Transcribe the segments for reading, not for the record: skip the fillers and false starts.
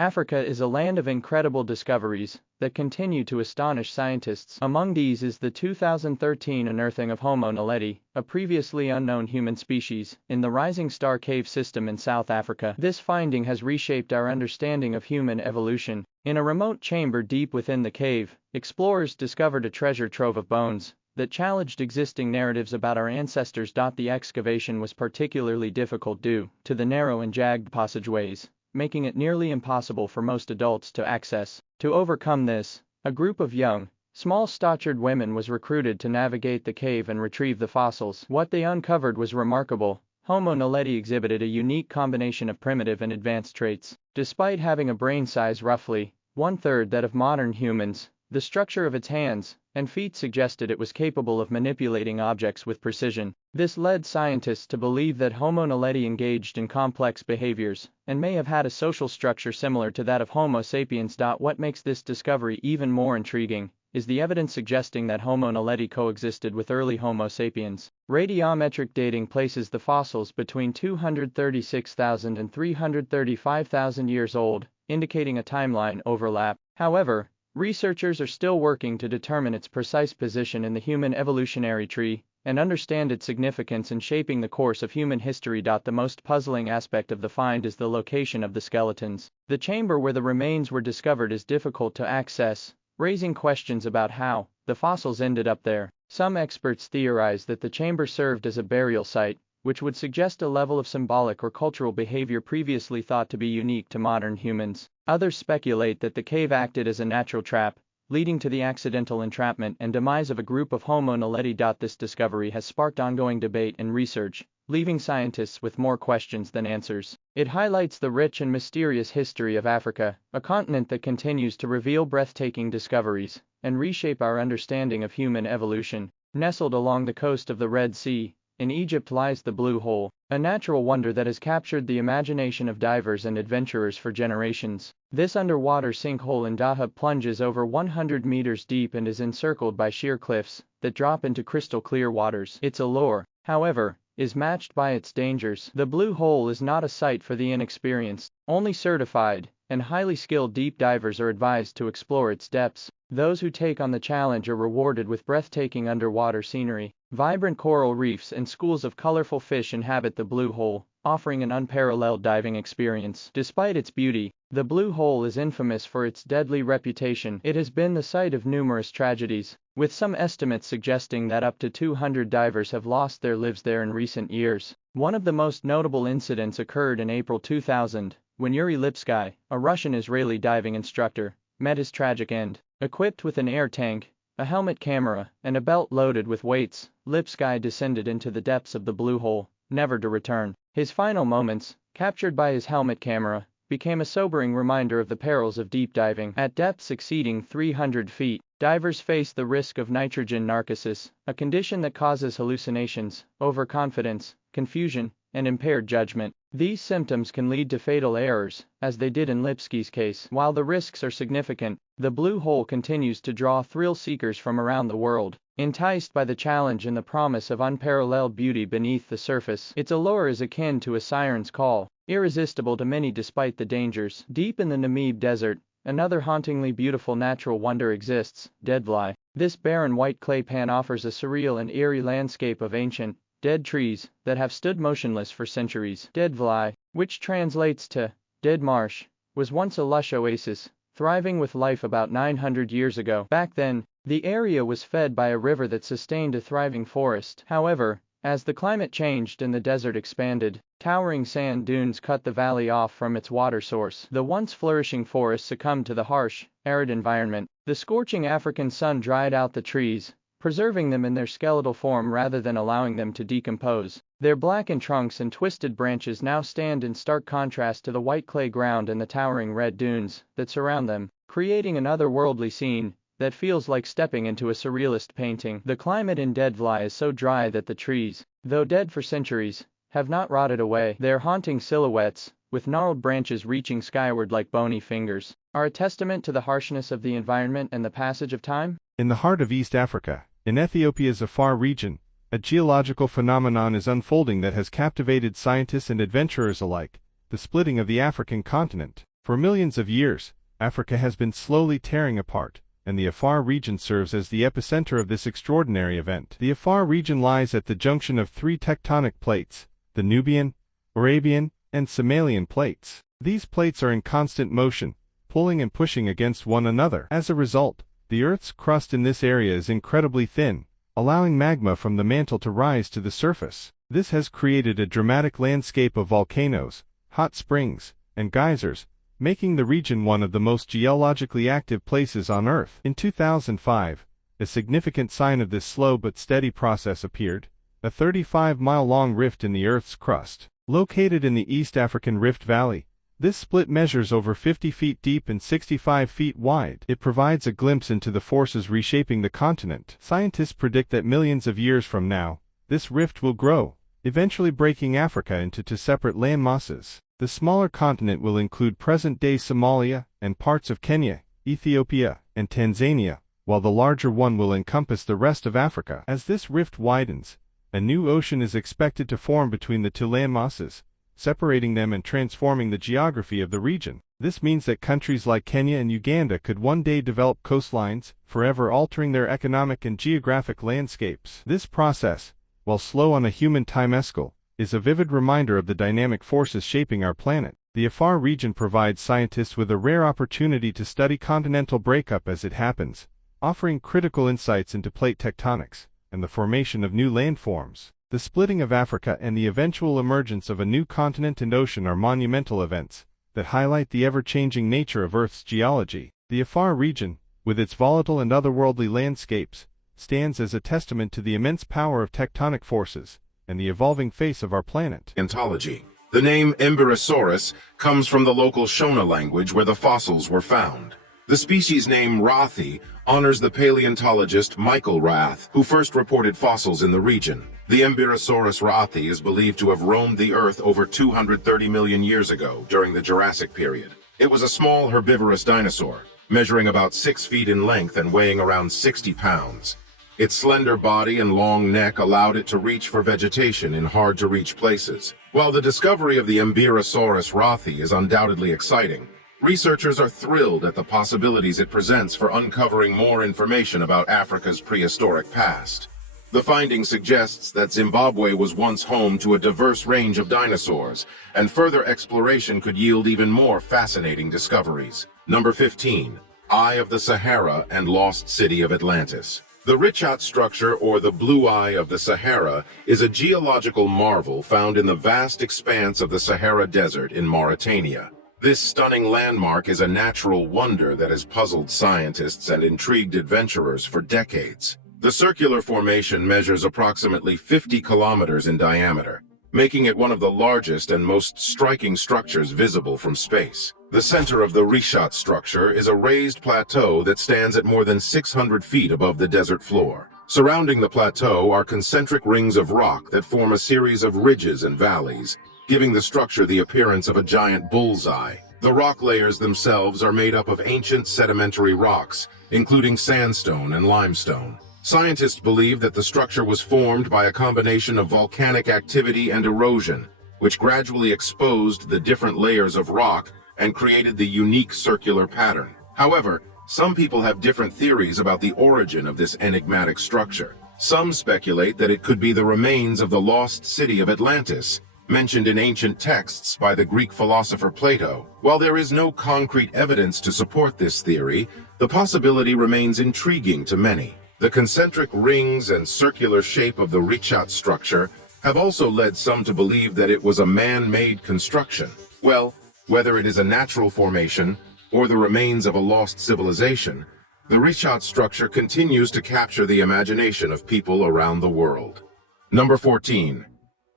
Africa is a land of incredible discoveries that continue to astonish scientists. Among these is the 2013 unearthing of Homo naledi, a previously unknown human species, in the Rising Star Cave system in South Africa. This finding has reshaped our understanding of human evolution. In a remote chamber deep within the cave, explorers discovered a treasure trove of bones that challenged existing narratives about our ancestors. The excavation was particularly difficult due to the narrow and jagged passageways, making it nearly impossible for most adults to access. To overcome this, a group of young, small-statured women was recruited to navigate the cave and retrieve the fossils. What they uncovered was remarkable. Homo naledi exhibited a unique combination of primitive and advanced traits. Despite having a brain size roughly one-third that of modern humans, the structure of its hands and feet suggested it was capable of manipulating objects with precision. This led scientists to believe that Homo naledi engaged in complex behaviors and may have had a social structure similar to that of Homo sapiens. What makes this discovery even more intriguing is the evidence suggesting that Homo naledi coexisted with early Homo sapiens. Radiometric dating places the fossils between 236,000 and 335,000 years old, indicating a timeline overlap. However, researchers are still working to determine its precise position in the human evolutionary tree and understand its significance in shaping the course of human history. The most puzzling aspect of the find is the location of the skeletons. The chamber where the remains were discovered is difficult to access, raising questions about how the fossils ended up there. Some experts theorize that the chamber served as a burial site, which would suggest a level of symbolic or cultural behavior previously thought to be unique to modern humans. Others speculate that the cave acted as a natural trap, leading to the accidental entrapment and demise of a group of Homo naledi. This discovery has sparked ongoing debate and research, leaving scientists with more questions than answers. It highlights the rich and mysterious history of Africa, a continent that continues to reveal breathtaking discoveries and reshape our understanding of human evolution. Nestled along the coast of the Red Sea, in Egypt lies the Blue Hole, a natural wonder that has captured the imagination of divers and adventurers for generations. This underwater sinkhole in Dahab plunges over 100 meters deep and is encircled by sheer cliffs that drop into crystal clear waters. Its allure, however, is matched by its dangers. The Blue Hole is not a site for the inexperienced. Only certified and highly skilled deep divers are advised to explore its depths. Those who take on the challenge are rewarded with breathtaking underwater scenery. Vibrant coral reefs and schools of colorful fish inhabit the Blue Hole, offering an unparalleled diving experience. Despite its beauty, the Blue Hole is infamous for its deadly reputation. It has been the site of numerous tragedies, with some estimates suggesting that up to 200 divers have lost their lives there in recent years. One of the most notable incidents occurred in April 2000, when Yuri Lipsky, a Russian-Israeli diving instructor, met his tragic end. Equipped with an air tank, a helmet camera, and a belt loaded with weights, Lipsky descended into the depths of the Blue Hole, never to return. His final moments, captured by his helmet camera, became a sobering reminder of the perils of deep diving. At depths exceeding 300 feet, divers face the risk of nitrogen narcosis, a condition that causes hallucinations, overconfidence, confusion, and impaired judgment. These symptoms can lead to fatal errors, as they did in Lipsky's case. While the risks are significant, the Blue Hole continues to draw thrill seekers from around the world, enticed by the challenge and the promise of unparalleled beauty beneath the surface. Its allure is akin to a siren's call, irresistible to many despite the dangers. Deep in the Namib Desert, another hauntingly beautiful natural wonder exists, Deadfly. This barren white clay pan offers a surreal and eerie landscape of ancient, dead trees that have stood motionless for centuries. Deadfly, which translates to dead marsh, was once a lush oasis, thriving with life about 900 years ago. Back then, the area was fed by a river that sustained a thriving forest. However, as the climate changed and the desert expanded, towering sand dunes cut the valley off from its water source. The once flourishing forest succumbed to the harsh, arid environment. The scorching African sun dried out the trees, preserving them in their skeletal form rather than allowing them to decompose. Their blackened trunks and twisted branches now stand in stark contrast to the white clay ground and the towering red dunes that surround them, creating an otherworldly scene that feels like stepping into a surrealist painting. The climate in Deadfly is so dry that the trees, though dead for centuries, have not rotted away. Their haunting silhouettes, with gnarled branches reaching skyward like bony fingers, are a testament to the harshness of the environment and the passage of time. In the heart of East Africa, in Ethiopia's Afar region, a geological phenomenon is unfolding that has captivated scientists and adventurers alike: the splitting of the African continent. For millions of years, Africa has been slowly tearing apart, and the Afar region serves as the epicenter of this extraordinary event. The Afar region lies at the junction of three tectonic plates, the Nubian, Arabian, and Somalian plates. These plates are in constant motion, pulling and pushing against one another. As a result, the Earth's crust in this area is incredibly thin, allowing magma from the mantle to rise to the surface. This has created a dramatic landscape of volcanoes, hot springs, and geysers, making the region one of the most geologically active places on Earth. In 2005, a significant sign of this slow but steady process appeared, a 35-mile-long rift in the Earth's crust. Located in the East African Rift Valley, this split measures over 50 feet deep and 65 feet wide. It provides a glimpse into the forces reshaping the continent. Scientists predict that millions of years from now, this rift will grow, eventually breaking Africa into two separate landmasses. The smaller continent will include present-day Somalia and parts of Kenya, Ethiopia, and Tanzania, while the larger one will encompass the rest of Africa. As this rift widens, a new ocean is expected to form between the two landmasses, separating them and transforming the geography of the region. This means that countries like Kenya and Uganda could one day develop coastlines, forever altering their economic and geographic landscapes. This process, while slow on a human timescale, is a vivid reminder of the dynamic forces shaping our planet. The Afar region provides scientists with a rare opportunity to study continental breakup as it happens, offering critical insights into plate tectonics and the formation of new landforms. The splitting of Africa and the eventual emergence of a new continent and ocean are monumental events that highlight the ever-changing nature of Earth's geology. The Afar region, with its volatile and otherworldly landscapes, stands as a testament to the immense power of tectonic forces and the evolving face of our planet. Ontology. The name Emberosaurus comes from the local Shona language where the fossils were found. The species name Rathi honors the paleontologist Michael Rath, who first reported fossils in the region. The Emberosaurus Rathi is believed to have roamed the Earth over 230 million years ago during the Jurassic period. It was a small herbivorous dinosaur, measuring about 6 feet in length and weighing around 60 pounds. Its slender body and long neck allowed it to reach for vegetation in hard-to-reach places. While the discovery of the Emberosaurus Rathi is undoubtedly exciting, researchers are thrilled at the possibilities it presents for uncovering more information about Africa's prehistoric past. The finding suggests that Zimbabwe was once home to a diverse range of dinosaurs, and further exploration could yield even more fascinating discoveries. Number 15. Eye of the Sahara and Lost City of Atlantis. The Richat structure, or the Blue Eye of the Sahara, is a geological marvel found in the vast expanse of the Sahara Desert in Mauritania. This stunning landmark is a natural wonder that has puzzled scientists and intrigued adventurers for decades. The circular formation measures approximately 50 kilometers in diameter, making it one of the largest and most striking structures visible from space. The center of the Richat structure is a raised plateau that stands at more than 600 feet above the desert floor. Surrounding the plateau are concentric rings of rock that form a series of ridges and valleys, giving the structure the appearance of a giant bullseye. The rock layers themselves are made up of ancient sedimentary rocks, including sandstone and limestone. Scientists believe that the structure was formed by a combination of volcanic activity and erosion, which gradually exposed the different layers of rock and created the unique circular pattern. However, some people have different theories about the origin of this enigmatic structure. Some speculate that it could be the remains of the lost city of Atlantis, mentioned in ancient texts by the Greek philosopher Plato. While there is no concrete evidence to support this theory, the possibility remains intriguing to many. The concentric rings and circular shape of the Richat structure have also led some to believe that it was a man-made construction. Well, whether it is a natural formation or the remains of a lost civilization, the Richat structure continues to capture the imagination of people around the world. Number 14.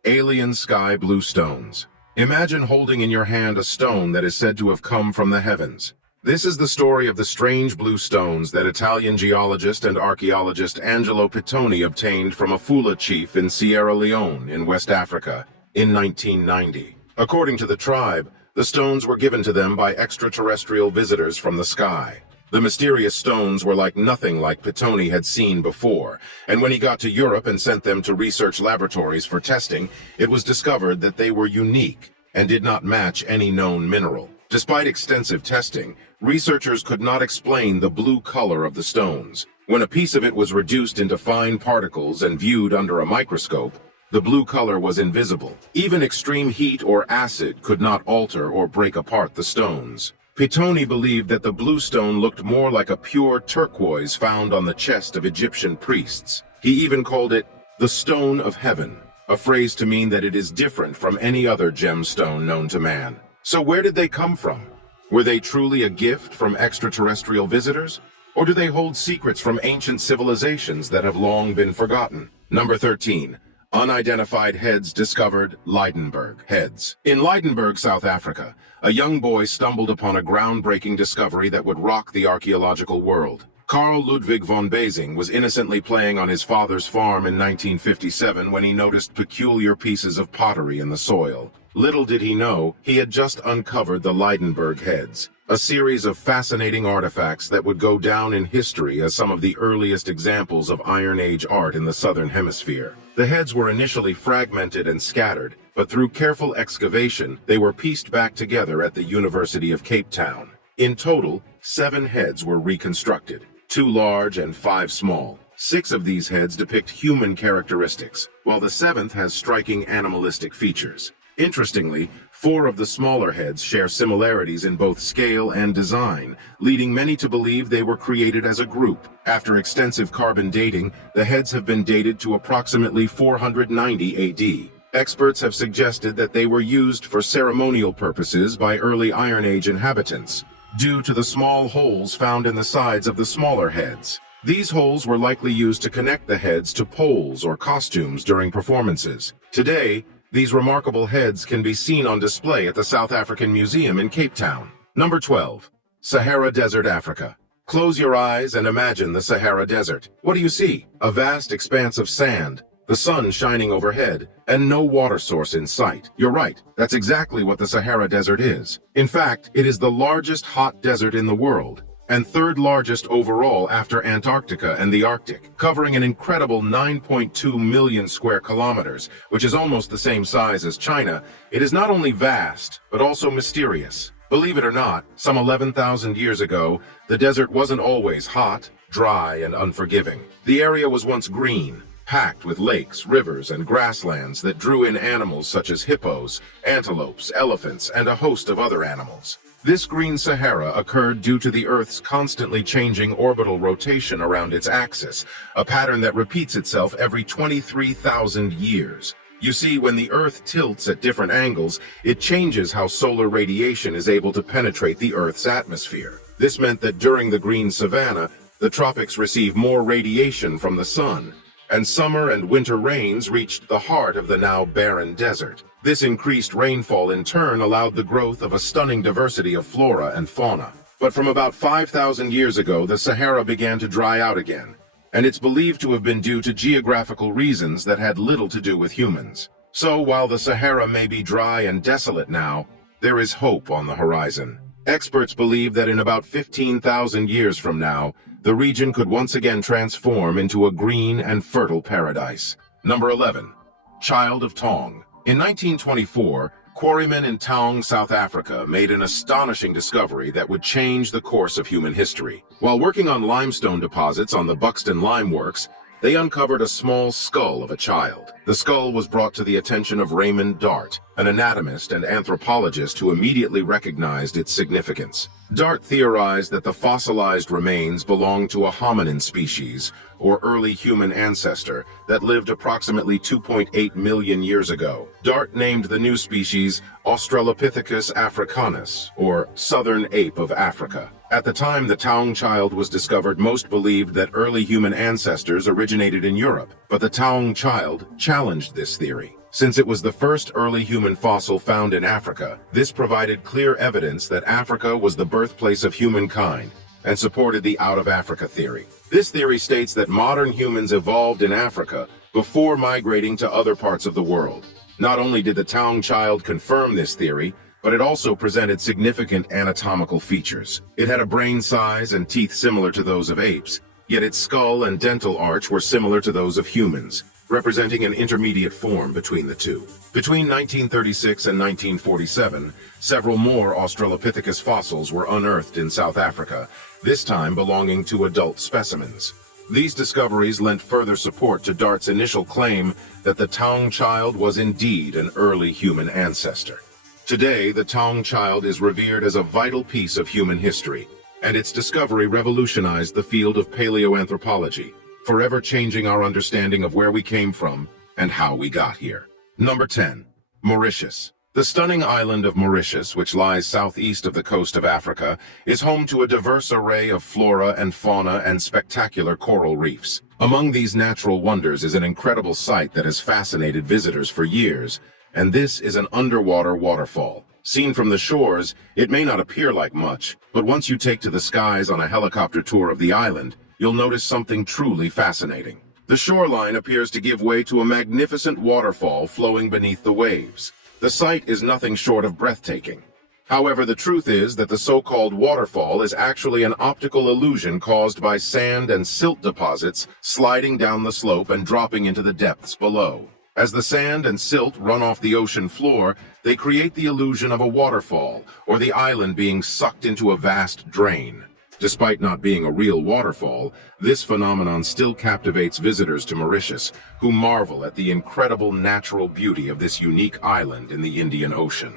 Alien Sky Blue Stones. Imagine holding in your hand a stone that is said to have come from the heavens. This is the story of the strange blue stones that Italian geologist and archaeologist Angelo Pittoni obtained from a Fula chief in Sierra Leone in West Africa in 1990. According to the tribe, the stones were given to them by extraterrestrial visitors from the sky. The mysterious stones were like nothing like Pittoni had seen before, and when he got to Europe and sent them to research laboratories for testing, it was discovered that they were unique and did not match any known mineral. Despite extensive testing, researchers could not explain the blue color of the stones. When a piece of it was reduced into fine particles and viewed under a microscope, the blue color was invisible. Even extreme heat or acid could not alter or break apart the stones. Pitoni believed that the blue stone looked more like a pure turquoise found on the chest of Egyptian priests. He even called it the stone of heaven, a phrase to mean that it is different from any other gemstone known to man. So where did they come from? Were they truly a gift from extraterrestrial visitors? Or do they hold secrets from ancient civilizations that have long been forgotten? Number 13. Unidentified heads discovered, Lydenburg heads. In Lydenburg, South Africa, a young boy stumbled upon a groundbreaking discovery that would rock the archaeological world. Carl Ludwig von Basing was innocently playing on his father's farm in 1957 when he noticed peculiar pieces of pottery in the soil. Little did he know, he had just uncovered the Lydenburg heads, a series of fascinating artifacts that would go down in history as some of the earliest examples of Iron Age art in the Southern Hemisphere. The heads were initially fragmented and scattered, but through careful excavation, they were pieced back together at the University of Cape Town. In total, 7 heads were reconstructed, 2 large and 5 small. 6 of these heads depict human characteristics, while the 7th has striking animalistic features. Interestingly, 4 of the smaller heads share similarities in both scale and design, leading many to believe they were created as a group. After extensive carbon dating, the heads have been dated to approximately 490 AD. Experts have suggested that they were used for ceremonial purposes by early Iron Age inhabitants, due to the small holes found in the sides of the smaller heads. These holes were likely used to connect the heads to poles or costumes during performances. Today, these remarkable heads can be seen on display at the South African Museum in Cape Town. Number 12. Sahara Desert, Africa. Close your eyes and imagine the Sahara Desert. What do you see? A vast expanse of sand, the sun shining overhead, and no water source in sight. You're right, that's exactly what the Sahara Desert is. In fact, it is the largest hot desert in the world, and 3rd largest overall after Antarctica and the Arctic, covering an incredible 9.2 million square kilometers, which is almost the same size as China. It is not only vast, but also mysterious. Believe it or not, some 11,000 years ago, the desert wasn't always hot, dry, and unforgiving. The area was once green, packed with lakes, rivers, and grasslands that drew in animals such as hippos, antelopes, elephants, and a host of other animals. This green Sahara occurred due to the Earth's constantly changing orbital rotation around its axis, a pattern that repeats itself every 23,000 years. You see, when the Earth tilts at different angles, it changes how solar radiation is able to penetrate the Earth's atmosphere. This meant that during the green savanna, the tropics receive more radiation from the sun, and summer and winter rains reached the heart of the now barren desert. This increased rainfall in turn allowed the growth of a stunning diversity of flora and fauna. But from about 5,000 years ago, the Sahara began to dry out again, and it's believed to have been due to geographical reasons that had little to do with humans. So while the Sahara may be dry and desolate now, there is hope on the horizon. Experts believe that in about 15,000 years from now, the region could once again transform into a green and fertile paradise. Number 11. Child of Tong. In 1924, quarrymen in Taung, South Africa made an astonishing discovery that would change the course of human history. While working on limestone deposits on the Buxton Lime Works, they uncovered a small skull of a child. The skull was brought to the attention of Raymond Dart, an anatomist and anthropologist who immediately recognized its significance. Dart theorized that the fossilized remains belonged to a hominin species, or early human ancestor, that lived approximately 2.8 million years ago. Dart named the new species Australopithecus africanus, or Southern Ape of Africa. At the time the Taung child was discovered, most believed that early human ancestors originated in Europe, but the Taung child challenged this theory. Since it was the first early human fossil found in Africa, this provided clear evidence that Africa was the birthplace of humankind and supported the out-of-Africa theory. This theory states that modern humans evolved in Africa before migrating to other parts of the world. Not only did the Taung child confirm this theory, but it also presented significant anatomical features. It had a brain size and teeth similar to those of apes, yet its skull and dental arch were similar to those of humans. representing an intermediate form between the two. Between 1936 and 1947, several more Australopithecus fossils were unearthed in South Africa, this time belonging to adult specimens. These discoveries lent further support to Dart's initial claim that the Taung child was indeed an early human ancestor. Today, the Taung child is revered as a vital piece of human history, and its discovery revolutionized the field of paleoanthropology, forever changing our understanding of where we came from and how we got here. Number 10. Mauritius. The stunning island of Mauritius, which lies southeast of the coast of Africa, is home to a diverse array of flora and fauna and spectacular coral reefs. Among these natural wonders is an incredible sight that has fascinated visitors for years, and this is an underwater waterfall. Seen from the shores, it may not appear like much, but once you take to the skies on a helicopter tour of the island, you'll notice something truly fascinating. The shoreline appears to give way to a magnificent waterfall flowing beneath the waves. The sight is nothing short of breathtaking. However, the truth is that the so-called waterfall is actually an optical illusion caused by sand and silt deposits sliding down the slope and dropping into the depths below. As the sand and silt run off the ocean floor, they create the illusion of a waterfall, or the island being sucked into a vast drain. Despite not being a real waterfall, this phenomenon still captivates visitors to Mauritius, who marvel at the incredible natural beauty of this unique island in the Indian Ocean.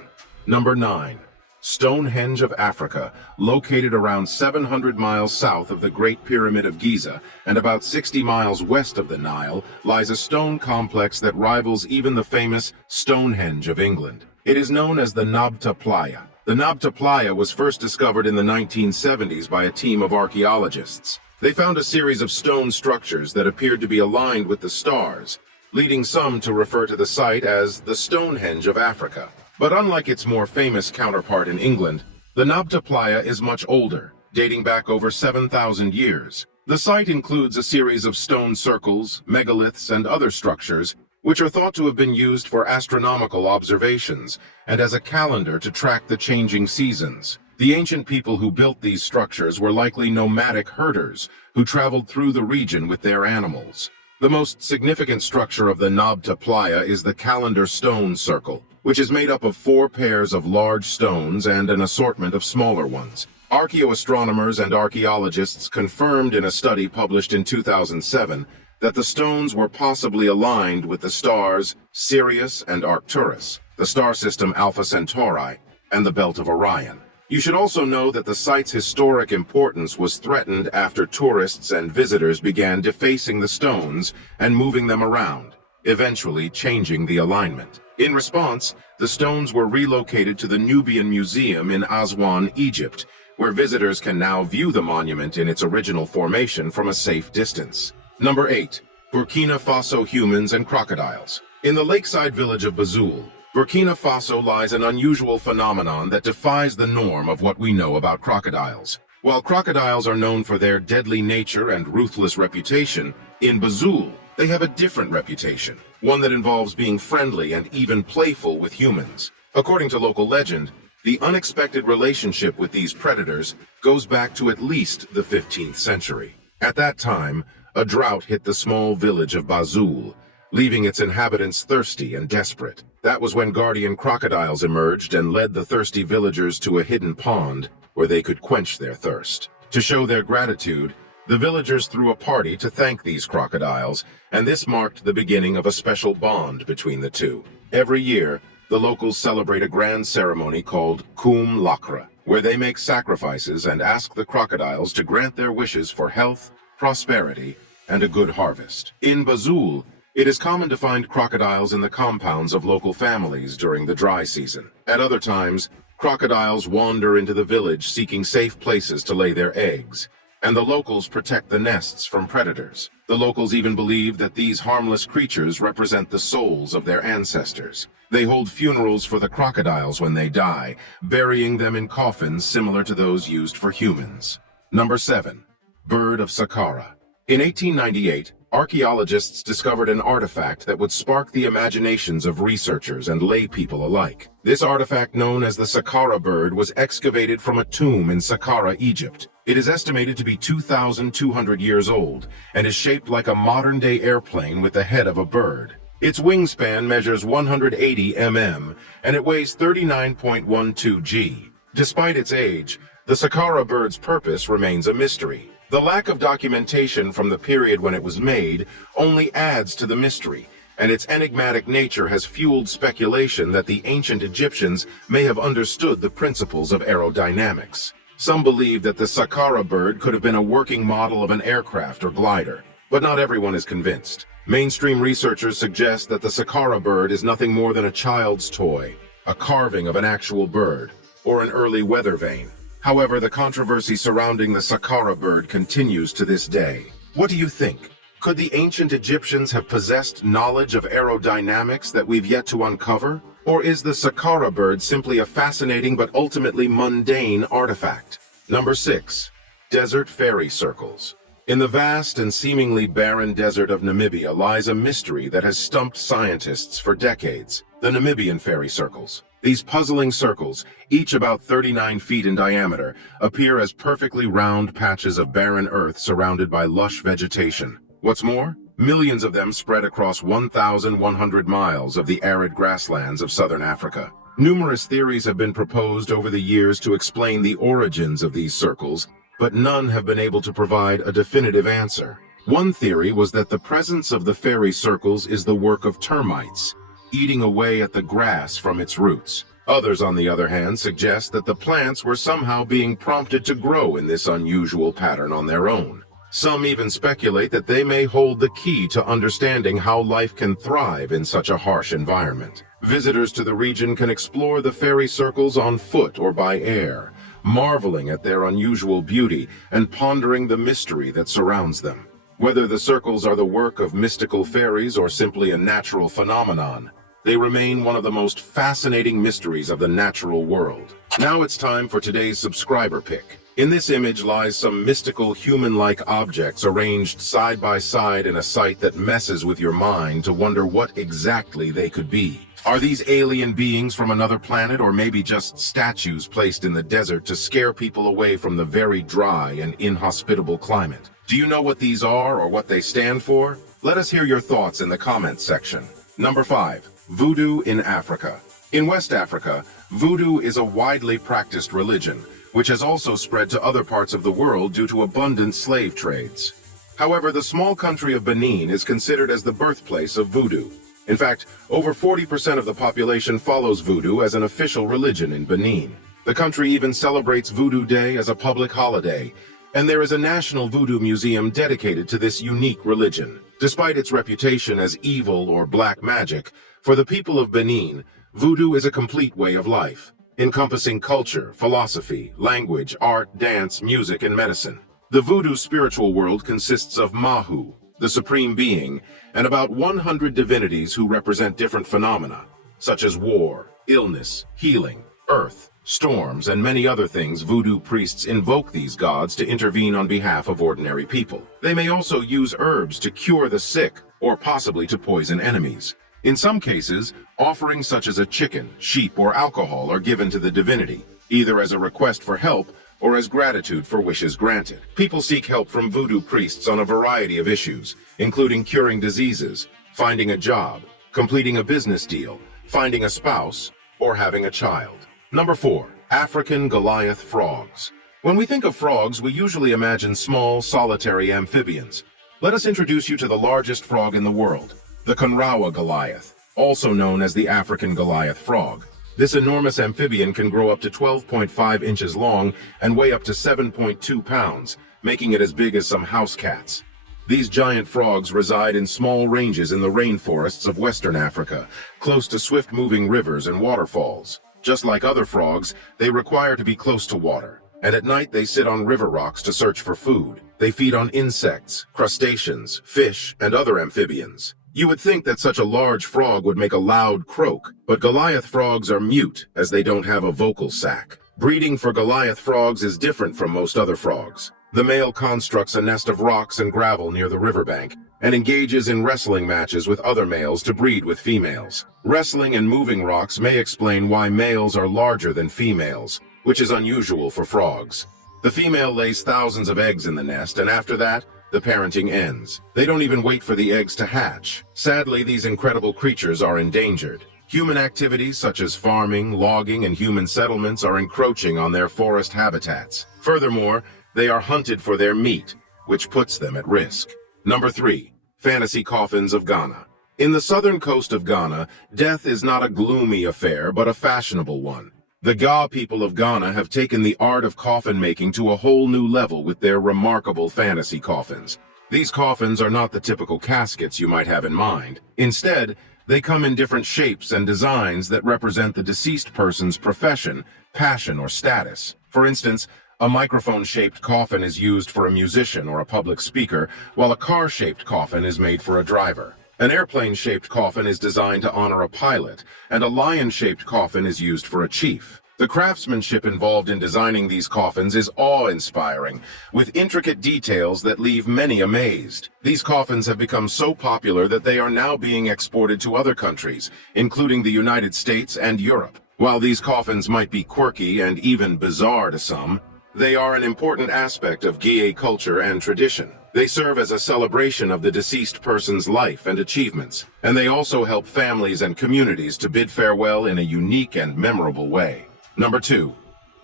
Number 9. Stonehenge of Africa, located around 700 miles south of the Great Pyramid of Giza and about 60 miles west of the Nile, lies a stone complex that rivals even the famous Stonehenge of England. It is known as the Nabta Playa. The Nabta Playa was first discovered in the 1970s by a team of archaeologists. They found a series of stone structures that appeared to be aligned with the stars, leading some to refer to the site as the Stonehenge of Africa. But unlike its more famous counterpart in England, the Nabta Playa is much older, dating back over 7,000 years. The site includes a series of stone circles, megaliths, and other structures, which are thought to have been used for astronomical observations and as a calendar to track the changing seasons. The ancient people who built these structures were likely nomadic herders who traveled through the region with their animals. The most significant structure of the Nabta Playa is the calendar stone circle, which is made up of 4 pairs of large stones and an assortment of smaller ones. Archaeoastronomers and archaeologists confirmed in a study published in 2007 that the stones were possibly aligned with the stars Sirius and Arcturus, the star system Alpha Centauri, and the belt of Orion. You should also know that the site's historic importance was threatened after tourists and visitors began defacing the stones and moving them around, eventually changing the alignment. In response, the stones were relocated to the Nubian Museum in Aswan, Egypt, where visitors can now view the monument in its original formation from a safe distance. Number 8. Burkina Faso humans and crocodiles. In the lakeside village of Banjul, Burkina Faso lies an unusual phenomenon that defies the norm of what we know about crocodiles. While crocodiles are known for their deadly nature and ruthless reputation, in Banjul, they have a different reputation, one that involves being friendly and even playful with humans. According to local legend, the unexpected relationship with these predators goes back to at least the 15th century. At that time, a drought hit the small village of Banjul, leaving its inhabitants thirsty and desperate. That was when guardian crocodiles emerged and led the thirsty villagers to a hidden pond where they could quench their thirst. To show their gratitude, the villagers threw a party to thank these crocodiles, and this marked the beginning of a special bond between the two. Every year, the locals celebrate a grand ceremony called Kum Lakra, where they make sacrifices and ask the crocodiles to grant their wishes for health, prosperity, and a good harvest. In Banjul, it is common to find crocodiles in the compounds of local families during the dry season. At other times, crocodiles wander into the village seeking safe places to lay their eggs, and the locals protect the nests from predators. The locals even believe that these harmless creatures represent the souls of their ancestors. They hold funerals for the crocodiles when they die, burying them in coffins similar to those used for humans. Number 7. Bird of Saqqara. In 1898, archaeologists discovered an artifact that would spark the imaginations of researchers and lay people alike. This artifact, known as the Saqqara bird, was excavated from a tomb in Saqqara, Egypt. It is estimated to be 2,200 years old and is shaped like a modern-day airplane with the head of a bird. Its wingspan measures 180 mm and it weighs 39.12 g. Despite its age, the Saqqara bird's purpose remains a mystery. The lack of documentation from the period when it was made only adds to the mystery, and its enigmatic nature has fueled speculation that the ancient Egyptians may have understood the principles of aerodynamics. Some believe that the Saqqara bird could have been a working model of an aircraft or glider, but not everyone is convinced. Mainstream researchers suggest that the Saqqara bird is nothing more than a child's toy, a carving of an actual bird, or an early weather vane. However, the controversy surrounding the Saqqara bird continues to this day. What do you think? Could the ancient Egyptians have possessed knowledge of aerodynamics that we've yet to uncover? Or is the Saqqara bird simply a fascinating but ultimately mundane artifact? Number 6. Desert fairy circles. In the vast and seemingly barren desert of Namibia lies a mystery that has stumped scientists for decades: the Namibian fairy circles. These puzzling circles, each about 39 feet in diameter, appear as perfectly round patches of barren earth surrounded by lush vegetation. What's more, millions of them spread across 1,100 miles of the arid grasslands of southern Africa. Numerous theories have been proposed over the years to explain the origins of these circles, but none have been able to provide a definitive answer. One theory was that the presence of the fairy circles is the work of termites, eating away at the grass from its roots. Others, on the other hand, suggest that the plants were somehow being prompted to grow in this unusual pattern on their own. Some even speculate that they may hold the key to understanding how life can thrive in such a harsh environment. Visitors to the region can explore the fairy circles on foot or by air, marveling at their unusual beauty and pondering the mystery that surrounds them. Whether the circles are the work of mystical fairies or simply a natural phenomenon, they remain one of the most fascinating mysteries of the natural world. Now it's time for today's subscriber pick. In this image lies some mystical human-like objects arranged side by side in a sight that messes with your mind to wonder what exactly they could be. Are these alien beings from another planet, or maybe just statues placed in the desert to scare people away from the very dry and inhospitable climate? Do you know what these are or what they stand for? Let us hear your thoughts in the comments section. Number 5. Voodoo in Africa. In West Africa, voodoo is a widely practiced religion, which has also spread to other parts of the world due to abundant slave trades. However, the small country of Benin is considered as the birthplace of voodoo. In fact, over 40% of the population follows voodoo as an official religion in Benin. The country even celebrates Voodoo Day as a public holiday, and there is a national voodoo museum dedicated to this unique religion. Despite its reputation as evil or black magic, for the people of Benin, voodoo is a complete way of life, encompassing culture, philosophy, language, art, dance, music, and medicine. The voodoo spiritual world consists of Mahu, the supreme being, and about 100 divinities who represent different phenomena, such as war, illness, healing, earth, storms, and many other things. Voodoo priests invoke these gods to intervene on behalf of ordinary people. They may also use herbs to cure the sick, or possibly to poison enemies. In some cases, offerings such as a chicken, sheep, or alcohol are given to the divinity, either as a request for help or as gratitude for wishes granted. People seek help from voodoo priests on a variety of issues, including curing diseases, finding a job, completing a business deal, finding a spouse, or having a child. Number 4. African Goliath frogs. When we think of frogs, we usually imagine small, solitary amphibians. Let us introduce you to the largest frog in the world, the Conrawa Goliath, also known as the African Goliath frog. This enormous amphibian can grow up to 12.5 inches long and weigh up to 7.2 pounds, making it as big as some house cats. These giant frogs reside in small ranges in the rainforests of Western Africa, close to swift-moving rivers and waterfalls. Just like other frogs, they require to be close to water, and at night they sit on river rocks to search for food. They feed on insects, crustaceans, fish, and other amphibians. You would think that such a large frog would make a loud croak, but Goliath frogs are mute as they don't have a vocal sac. Breeding for Goliath frogs is different from most other frogs. The male constructs a nest of rocks and gravel near the riverbank and engages in wrestling matches with other males to breed with females. Wrestling and moving rocks may explain why males are larger than females, which is unusual for frogs. The female lays thousands of eggs in the nest, and after that, the parenting ends. They don't even wait for the eggs to hatch. Sadly, these incredible creatures are endangered. Human activities such as farming, logging, and human settlements are encroaching on their forest habitats. Furthermore, they are hunted for their meat, which puts them at risk. Number 3. Fantasy coffins of Ghana. In the southern coast of Ghana, death is not a gloomy affair, but a fashionable one. The Ga people of Ghana have taken the art of coffin making to a whole new level with their remarkable fantasy coffins. These coffins are not the typical caskets you might have in mind. Instead, they come in different shapes and designs that represent the deceased person's profession, passion, or status. For instance, a microphone-shaped coffin is used for a musician or a public speaker, while a car-shaped coffin is made for a driver. An airplane-shaped coffin is designed to honor a pilot, and a lion-shaped coffin is used for a chief. The craftsmanship involved in designing these coffins is awe-inspiring, with intricate details that leave many amazed. These coffins have become so popular that they are now being exported to other countries, including the United States and Europe. While these coffins might be quirky and even bizarre to some, they are an important aspect of Gué culture and tradition. They serve as a celebration of the deceased person's life and achievements, and they also help families and communities to bid farewell in a unique and memorable way. Number 2.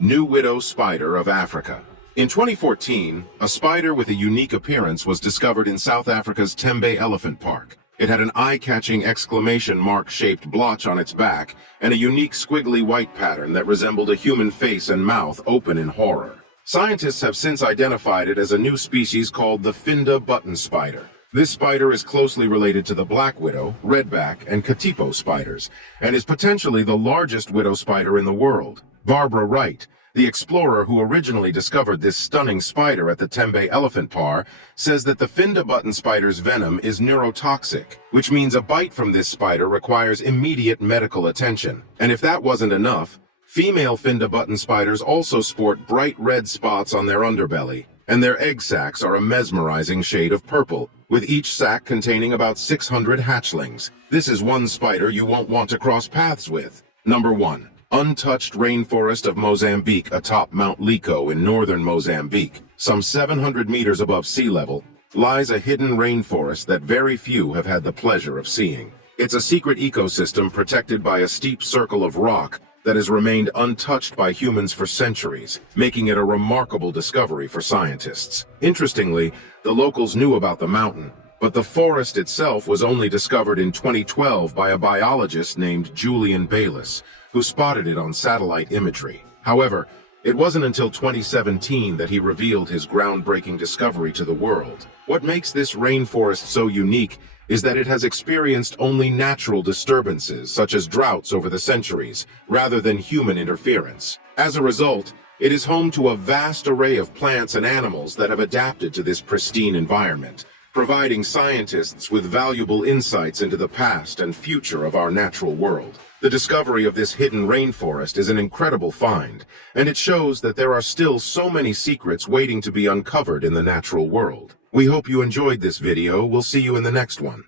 New Widow Spider of Africa. In 2014, a spider with a unique appearance was discovered in South Africa's Tembe Elephant Park. It had an eye-catching exclamation mark-shaped blotch on its back and a unique squiggly white pattern that resembled a human face and mouth open in horror. Scientists have since identified it as a new species called the Finda button spider. This spider is closely related to the black widow, redback, and katipo spiders, and is potentially the largest widow spider in the world. Barbara Wright, the explorer who originally discovered this stunning spider at the Tembe Elephant Park, says that the Finda button spider's venom is neurotoxic, which means a bite from this spider requires immediate medical attention. And if that wasn't enough, female Finda button spiders also sport bright red spots on their underbelly, and their egg sacs are a mesmerizing shade of purple, with each sac containing about 600 hatchlings. This is one spider you won't want to cross paths with. Number 1. Untouched rainforest of Mozambique atop Mount Liko in northern Mozambique, some 700 meters above sea level, lies a hidden rainforest that very few have had the pleasure of seeing. It's a secret ecosystem protected by a steep circle of rock that has remained untouched by humans for centuries, making it a remarkable discovery for scientists. Interestingly, the locals knew about the mountain, but the forest itself was only discovered in 2012 by a biologist named Julian Bayliss, who spotted it on satellite imagery. However, it wasn't until 2017 that he revealed his groundbreaking discovery to the world. What makes this rainforest so unique is that it has experienced only natural disturbances, such as droughts over the centuries, rather than human interference. As a result, it is home to a vast array of plants and animals that have adapted to this pristine environment, providing scientists with valuable insights into the past and future of our natural world. The discovery of this hidden rainforest is an incredible find, and it shows that there are still so many secrets waiting to be uncovered in the natural world. We hope you enjoyed this video. We'll see you in the next one.